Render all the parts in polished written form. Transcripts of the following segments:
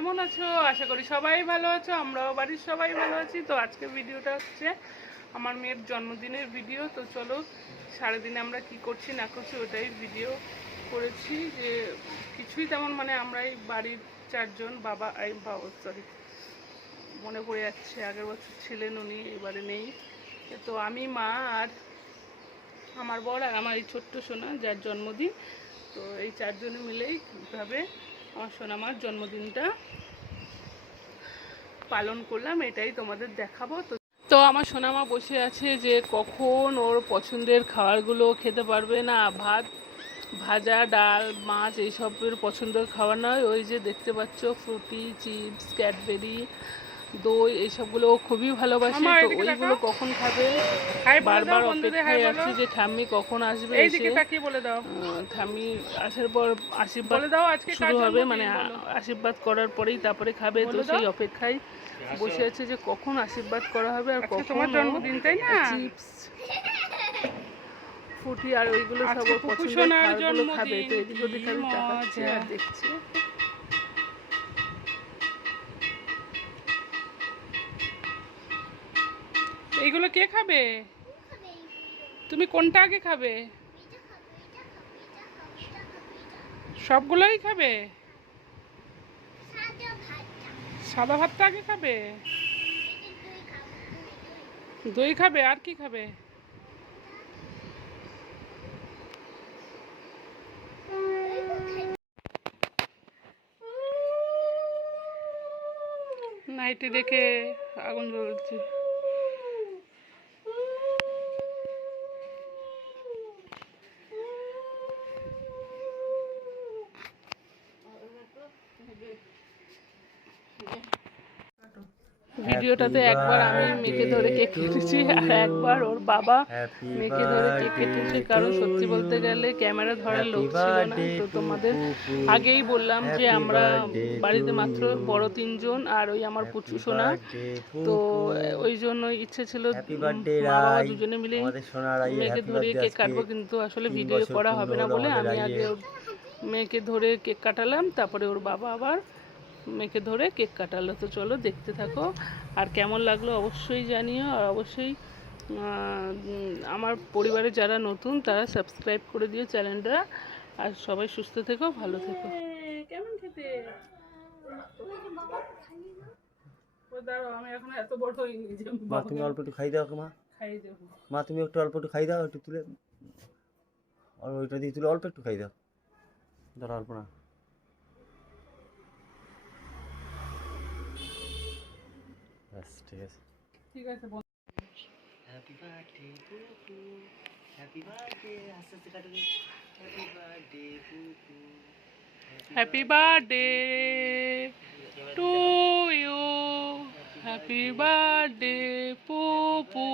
কেমন আছো? আশা করি সবাই ভালো আছো, আমরাও বাড়ির সবাই ভালো আছি। তো আজকে ভিডিওটা হচ্ছে আমার মেয়ের জন্মদিনের ভিডিও। তো চলো সারাদিনে আমরা কি করছি না করছি ওটাই ভিডিও করেছি। যে কিছুই তেমন মানে আমরাই বাড়ির চারজন, বাবা সরি মনে পড়ে যাচ্ছে, আগের বছর ছিলেন উনি, এবারে নেই। তো আমি, মা আর আমার বর আর আমার এই ছোট্ট সোনা যার জন্মদিন। তো এই চারজনে মিলেই কীভাবে আমার সোনামার জন্মদিনটা পালন করলাম এটাই তোমাদের দেখাবো। তো আমার সোনামা বসে আছে যে কখন ওর পছন্দের খাবারগুলো খেতে পারবে। না ভাত, ভাজা, ডাল, মাছ এইসবের পছন্দের খাবার নয়, ওই যে দেখতে পাচ্ছ ফ্রুটি, চিপস, ক্যাডবেরি, দই এইসবগুলো ও খুবই ভালোবাসে। তো ওইগুলো কখন খাবে বারবার অপেক্ষায় আছি যে ঠাম্মি কখন আসবে। ঠাম্মি আসার পর আশীর্বাদ শুরু হবে, মানে আশীর্বাদ করার পরেই তারপরে খাবে। তো সেই অপেক্ষায় বসে আছে যে কখন আশীর্বাদ করা হবে আর কখন জন্মদিন, তাই না? চিপস, ফুটি আর ওইগুলো সব পছন্দের খাবারগুলো খাবে। তো এদিক ওদিক খালি তাকাচ্ছে আর দেখছে। এইগুলো কে খাবে? তুমি কোনটা আগে খাবে? সবগুলোই খাবে? সাদা ভাতটা আগে খাবে? দই খাবে? আর কি খাবে? নাইটি দেখে আগুন জ্বলছে। ভিডিওটাতে একবার আমি মেয়েকে ধরে কেক কেটেছি আর একবার ওর বাবা মেয়েকে ধরে কেক কেটেছে। কারণ সত্যি বলতে গেলে ক্যামেরা ধরার লোক ছিল না। তো তোমাদের আগেই বললাম যে আমরা বাড়িতে মাত্র বড় তিনজন আর ওই আমার পুচু সোনা। তো ওই জন্য ইচ্ছে ছিল মা বাবা দুজনে মিলে মেয়েকে ধরে কেক কাটবো, কিন্তু আসলে ভিডিও করা হবে না বলে আমি আগে মেয়েকে ধরে কেক কাটালাম, তারপরে ওর বাবা আবার মেয়েকে ধরে কেক কাটালো। তো চলো দেখতে থাকো, আর কেমন লাগলো অবশ্যই জানিও। আর অবশ্যই আমার পরিবারে যারা নতুন তারা সাবস্ক্রাইব করে দিও চ্যানেলটা। আর সবাই সুস্থ থেকো, ভালো থেকো। কেমন খেতে? দাঁড়াও, আমি এখন এত বড় হইনি যে মা তুমি অল্প একটু খাই দাও। মা খাইয়ে দেবো। মা তুমি একটু অল্প একটু খাই দাও, একটু তুলে ওইটা দিয়ে তুলে অল্প একটু খাই দাও। ধরো অল্প না। ব্যাস ঠিক আছে, ঠিক আছে। Happy birthday Pupu, happy birthday, আস্তে আস্তে কাটো। Happy birthday Pupu, happy birthday to you, happy birthday Pupu,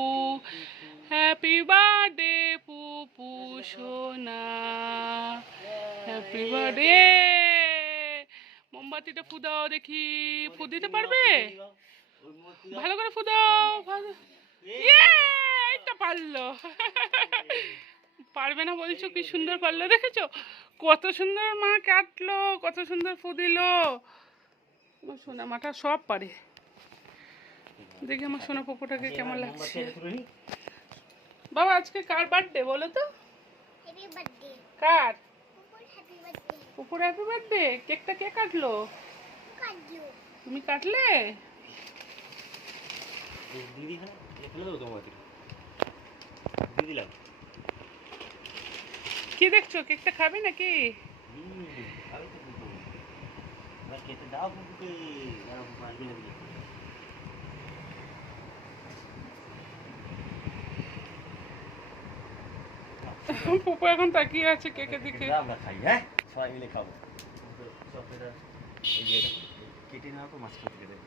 happy birthday Pupu সোনা, হ্যাপি বার্থডে। মোমবাতিটা ফুদাও দেখি, ফু দিতে পারবে? ভালো করে ফুদাও। এইটা পারলো। পারবে না বলছো? কি সুন্দর পারলো, দেখেছো কত সুন্দর মা কাটলো, কত সুন্দর ফু দিল। আমার সোনা মাটা সব পারে। দেখি আমার সোনা পপুটাকে কেমন লাগছে। বাবা আজকে কার বার্থডে বলো তো? কার? পুপুর হ্যাপি বার্থডে। কেকটা কে কাটলো? তুমি কাটলে? কি দেখছো? কেকটা খাবি নাকি? পুপু এখন তাকিয়ে আছে কেকের দিকে। আমরা খাই, হ্যাঁ সবাই মিলে খাবো। কেটে নেওয়ার পর মাঝখান থেকে দেবে।